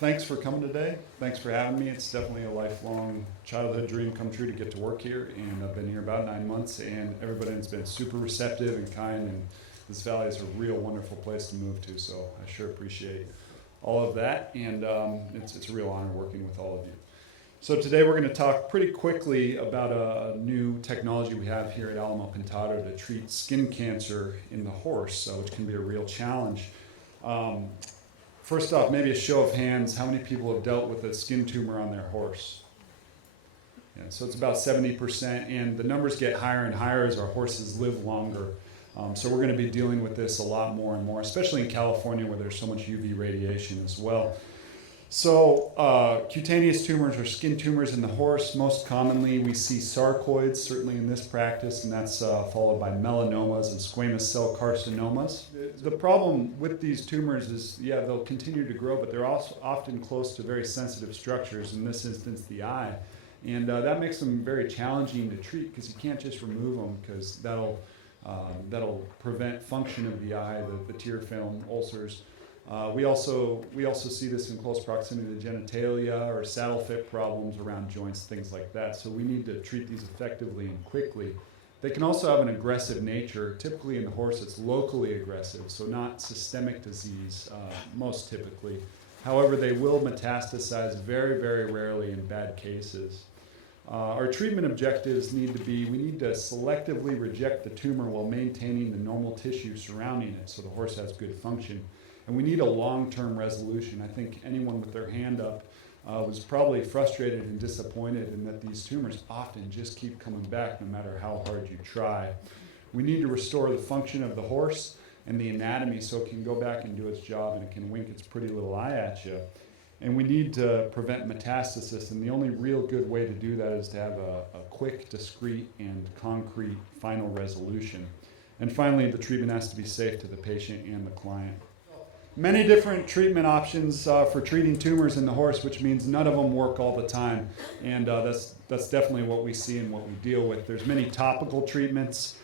Thanks for coming today. Thanks for having me. It's definitely a lifelong childhood dream come true to get to work here, and I've been here about 9 months, and everybody's been super receptive and kind, and this valley is a real wonderful place to move to, so I sure appreciate all of that, and it's a real honor working with all of you. So today we're going to talk pretty quickly about a new technology we have here at Alamo Pintado to treat skin cancer in the horse, which can be a real challenge. First off, maybe a show of hands, how many people have dealt with a skin tumor on their horse? Yeah, so it's about 70%, and the numbers get higher and higher as our horses live longer. So we're going to be dealing with this a lot more and more, especially in California where there's so much UV radiation as well. So cutaneous tumors or skin tumors in the horse, most commonly we see sarcoids, certainly in this practice, and that's followed by melanomas and squamous cell carcinomas. The problem with these tumors is, they'll continue to grow, but they're also often close to very sensitive structures, in this instance the eye. And that makes them very challenging to treat because you can't just remove them because that'll prevent function of the eye, the tear film ulcers. We also see this in close proximity to genitalia or saddle fit problems around joints, things like that. So we need to treat these effectively and quickly. They can also have an aggressive nature. Typically in the horse it's locally aggressive, so not systemic disease most typically. However, they will metastasize very, very rarely in bad cases. Our treatment objectives need to be, we need to selectively reject the tumor while maintaining the normal tissue surrounding it so the horse has good function. And we need a long-term resolution. I think anyone with their hand up was probably frustrated and disappointed in that these tumors often just keep coming back no matter how hard you try. We need to restore the function of the horse and the anatomy so it can go back and do its job and it can wink its pretty little eye at you. And we need to prevent metastasis, and the only real good way to do that is to have a quick, discrete, and concrete final resolution. And finally, the treatment has to be safe to the patient and the client. Many different treatment options for treating tumors in the horse, which means none of them work all the time. And that's definitely what we see and what we deal with. There's many topical treatments.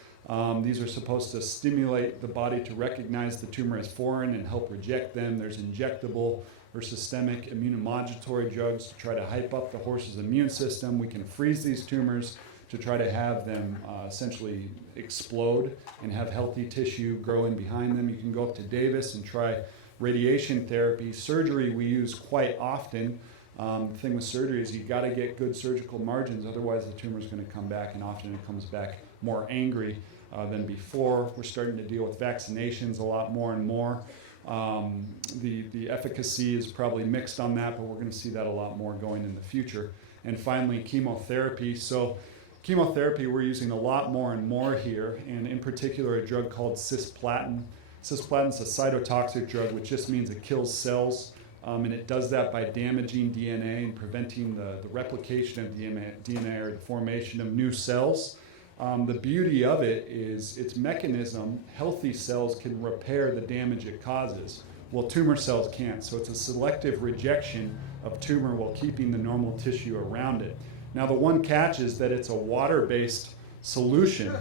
These are supposed to stimulate the body to recognize the tumor as foreign and help reject them. There's injectable or systemic immunomodulatory drugs to try to hype up the horse's immune system. We can freeze these tumors to try to have them essentially explode and have healthy tissue grow in behind them. You can go up to Davis and try radiation therapy. Surgery we use quite often. The thing with surgery is you got to get good surgical margins, otherwise the tumor is going to come back, and often it comes back more angry than before. We're starting to deal with vaccinations a lot more and more. The efficacy is probably mixed on that, but we're going to see that a lot more going in the future. And finally, chemotherapy. So chemotherapy we're using a lot more and more here, and in particular a drug called cisplatin. Cisplatin is a cytotoxic drug, which just means it kills cells, and it does that by damaging DNA and preventing the replication of DNA or the formation of new cells. The beauty of it is its mechanism, healthy cells can repair the damage it causes. Well, tumor cells can't, so it's a selective rejection of tumor while keeping the normal tissue around it. Now, the one catch is that it's a water-based solution,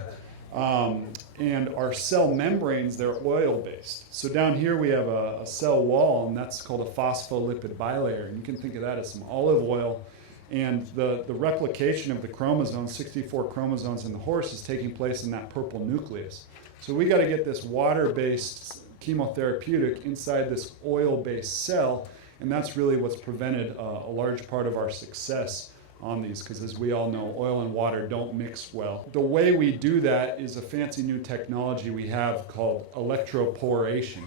and our cell membranes, they're oil-based. So down here we have a cell wall, and that's called a phospholipid bilayer, and you can think of that as some olive oil. And the replication of the chromosomes, 64 chromosomes in the horse, is taking place in that purple nucleus. So we got to get this water-based chemotherapeutic inside this oil-based cell, and that's really what's prevented a large part of our success on these, because as we all know, oil and water don't mix well. The way we do that is a fancy new technology we have called electroporation.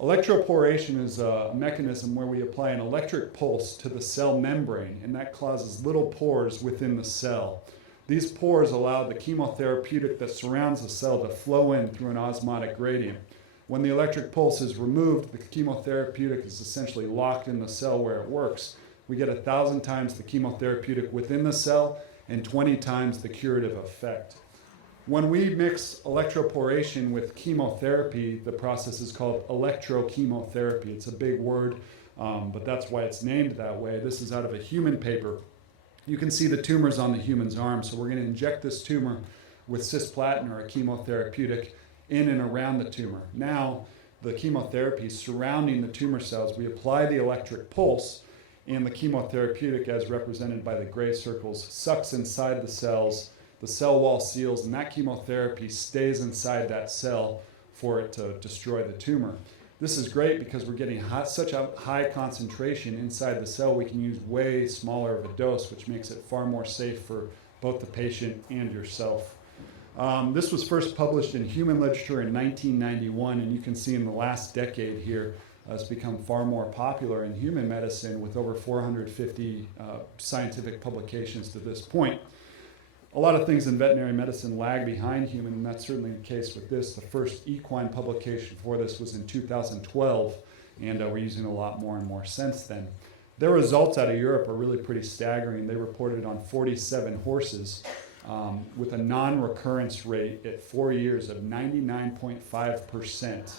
Electroporation is a mechanism where we apply an electric pulse to the cell membrane, and that causes little pores within the cell. These pores allow the chemotherapeutic that surrounds the cell to flow in through an osmotic gradient. When the electric pulse is removed, the chemotherapeutic is essentially locked in the cell where it works. We get 1,000 times the chemotherapeutic within the cell and 20 times the curative effect. When we mix electroporation with chemotherapy, the process is called electrochemotherapy. It's a big word, but that's why it's named that way. This is out of a human paper. You can see the tumors on the human's arm, so we're going to inject this tumor with cisplatin or a chemotherapeutic in and around the tumor. Now, the chemotherapy surrounding the tumor cells. We apply the electric pulse, and the chemotherapeutic, as represented by the gray circles, sucks inside the cells. The cell wall seals, and that chemotherapy stays inside that cell for it to destroy the tumor. This is great because we're getting such a high concentration inside the cell, we can use way smaller of a dose, which makes it far more safe for both the patient and yourself. This was first published in human literature in 1991, and you can see in the last decade here, it's become far more popular in human medicine with over 450 scientific publications to this point. A lot of things in veterinary medicine lag behind human, and that's certainly the case with this. The first equine publication for this was in 2012, and we're using a lot more and more since then. Their results out of Europe are really pretty staggering. They reported on 47 horses with a non-recurrence rate at 4 years of 99.5%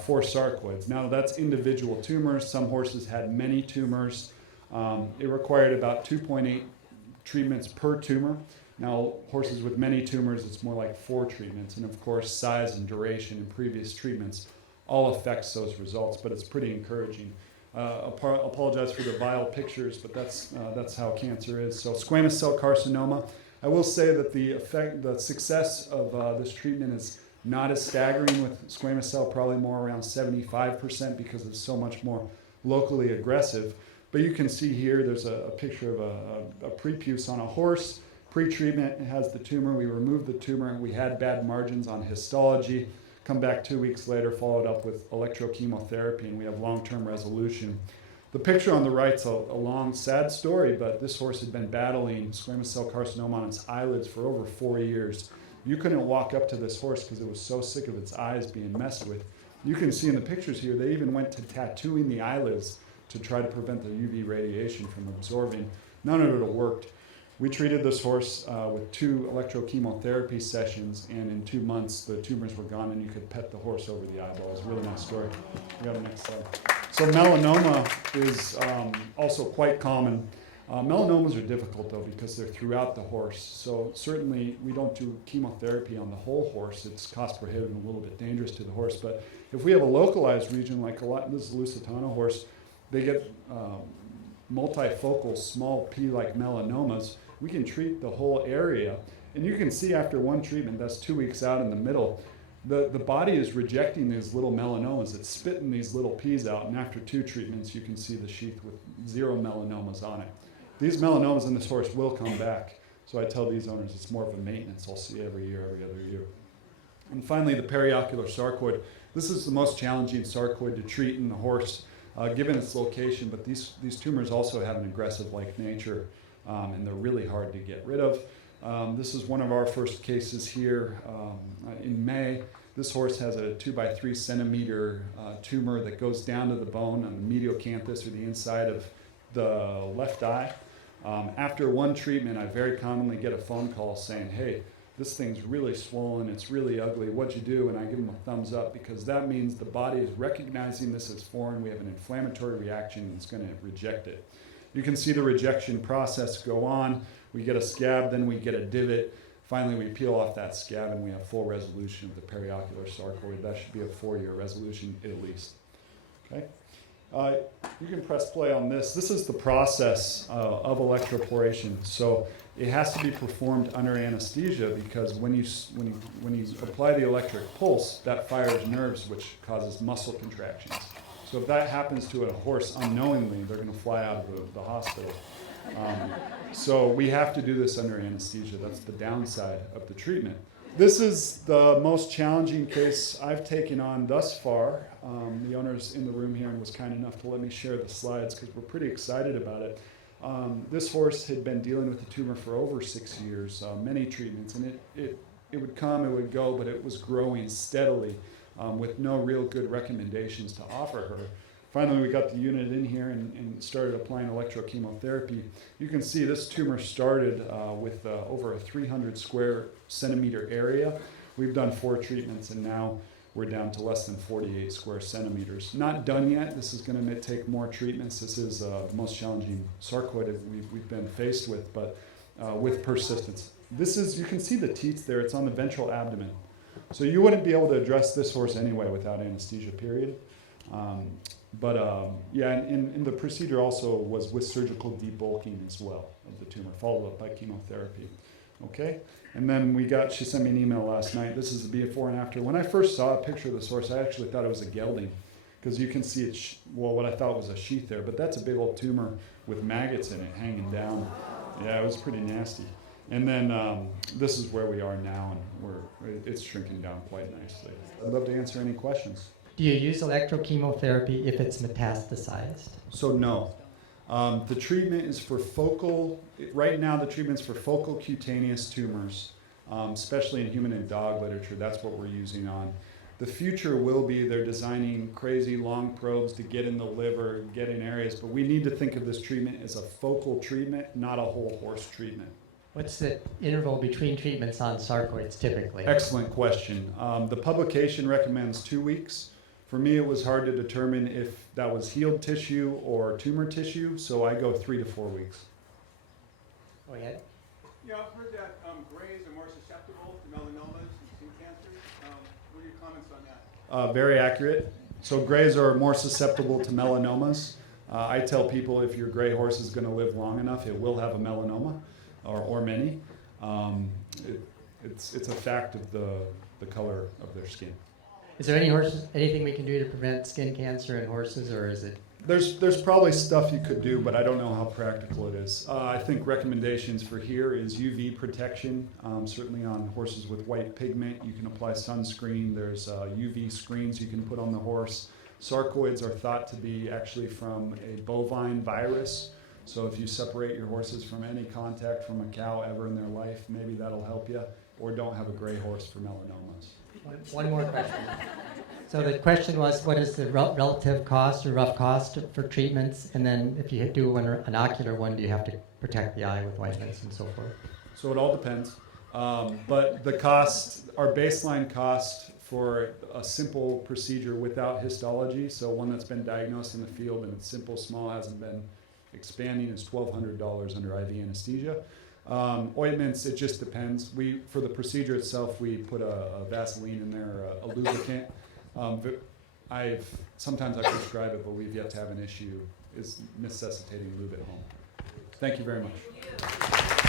for sarcoids. Now that's individual tumors. Some horses had many tumors. It required about 2.8 treatments per tumor. Now, horses with many tumors, it's more like 4 treatments. And of course, size and duration and previous treatments all affects those results, but it's pretty encouraging. Apologize for the vile pictures, but that's how cancer is. So squamous cell carcinoma, I will say that the success of this treatment is not as staggering with squamous cell, probably more around 75% because it's so much more locally aggressive. But you can see here, there's a picture of a prepuce on a horse. Pre-treatment, it has the tumor. We removed the tumor. We had bad margins on histology. Come back 2 weeks later, followed up with electrochemotherapy, and we have long-term resolution. The picture on the right's a long, sad story, but this horse had been battling squamous cell carcinoma on its eyelids for over 4 years. You couldn't walk up to this horse because it was so sick of its eyes being messed with. You can see in the pictures here, they even went to tattooing the eyelids to try to prevent the UV radiation from absorbing. None of it worked. We treated this horse with 2 electrochemotherapy sessions, and in 2 months the tumors were gone and you could pet the horse over the eyeball. It's a really nice story. We got the next slide. So melanoma is also quite common. Melanomas are difficult though because they're throughout the horse. So certainly we don't do chemotherapy on the whole horse. It's cost prohibitive and a little bit dangerous to the horse. But if we have a localized region like this is a Lusitano horse, they get multifocal small pea-like melanomas. We can treat the whole area. And you can see after 1 treatment, that's 2 weeks out in the middle, the body is rejecting these little melanomas. It's spitting these little peas out. And after 2 treatments, you can see the sheath with 0 melanomas on it. These melanomas in this horse will come back. So I tell these owners it's more of a maintenance. I'll see every year, every other year. And finally, the periocular sarcoid. This is the most challenging sarcoid to treat in the horse, given its location, but these tumors also have an aggressive-like nature, and they're really hard to get rid of. This is one of our first cases here in May. This horse has a 2 by 3 centimeter tumor that goes down to the bone on the medial canthus or the inside of the left eye. After 1 treatment, I very commonly get a phone call saying, hey, this thing's really swollen, it's really ugly, what'd you do? And I give them a thumbs up because that means the body is recognizing this as foreign, we have an inflammatory reaction, and it's going to reject it. You can see the rejection process go on. We get a scab, then we get a divot. Finally, we peel off that scab and we have full resolution of the periocular sarcoid. That should be a 4-year resolution at least. Okay. You can press play on this. This is the process of electroporation. So it has to be performed under anesthesia because when you apply the electric pulse, that fires nerves, which causes muscle contractions. So if that happens to a horse unknowingly, they're going to fly out of the hospital. So we have to do this under anesthesia. That's the downside of the treatment. This is the most challenging case I've taken on thus far. The owner's in the room here and was kind enough to let me share the slides because we're pretty excited about it. This horse had been dealing with the tumor for over 6 years, many treatments, and it would come, it would go, but it was growing steadily with no real good recommendations to offer her. Finally, we got the unit in here and started applying electrochemotherapy. You can see this tumor started with over a 300 square centimeter area. We've done 4 treatments, and now we're down to less than 48 square centimeters. Not done yet. This is going to take more treatments. This is the most challenging sarcoid we've been faced with, but with persistence. This is, you can see the teeth there. It's on the ventral abdomen. So you wouldn't be able to address this horse anyway without anesthesia, period. Yeah, and the procedure also was with surgical debulking as well of the tumor, followed up by chemotherapy. Okay? And then she sent me an email last night. This is the before and after. When I first saw a picture of this horse, I actually thought it was a gelding, because you can see it, what I thought was a sheath there, but that's a big old tumor with maggots in it hanging down. Yeah, it was pretty nasty. And then this is where we are now, and it's shrinking down quite nicely. I'd love to answer any questions. Do you use electrochemotherapy if it's metastasized? So no. The treatment is for right now the treatment's for focal cutaneous tumors, especially in human and dog literature. That's what we're using on. The future will be they're designing crazy long probes to get in the liver, get in areas, but we need to think of this treatment as a focal treatment, not a whole horse treatment. What's the interval between treatments on sarcoids typically? Excellent question. The publication recommends 2 weeks. For me, it was hard to determine if that was healed tissue or tumor tissue, so I go 3 to 4 weeks. Go ahead. Yeah, I've heard that grays are more susceptible to melanomas and skin cancers. What are your comments on that? Very accurate. So grays are more susceptible to melanomas. I tell people if your gray horse is going to live long enough, it will have a melanoma, or many. It's a fact of the color of their skin. Is there anything we can do to prevent skin cancer in horses, or is it? There's probably stuff you could do, but I don't know how practical it is. I think recommendations for here is UV protection, certainly on horses with white pigment. You can apply sunscreen. There's UV screens you can put on the horse. Sarcoids are thought to be actually from a bovine virus. So if you separate your horses from any contact from a cow ever in their life, maybe that'll help you. Or don't have a gray horse for melanomas. One more question. So the question was, what is the relative cost or rough cost for treatments? And then if you do an ocular one, do you have to protect the eye with ointments and so forth? So it all depends. But the cost, our baseline cost for a simple procedure without histology, so one that's been diagnosed in the field and it's simple, small, hasn't been expanding, is $1,200 under IV anesthesia. Ointments, it just depends. For the procedure itself, we put a Vaseline in there, a lubricant. Sometimes I prescribe it, but we've yet to have an issue is necessitating lube at home. Thank you very much.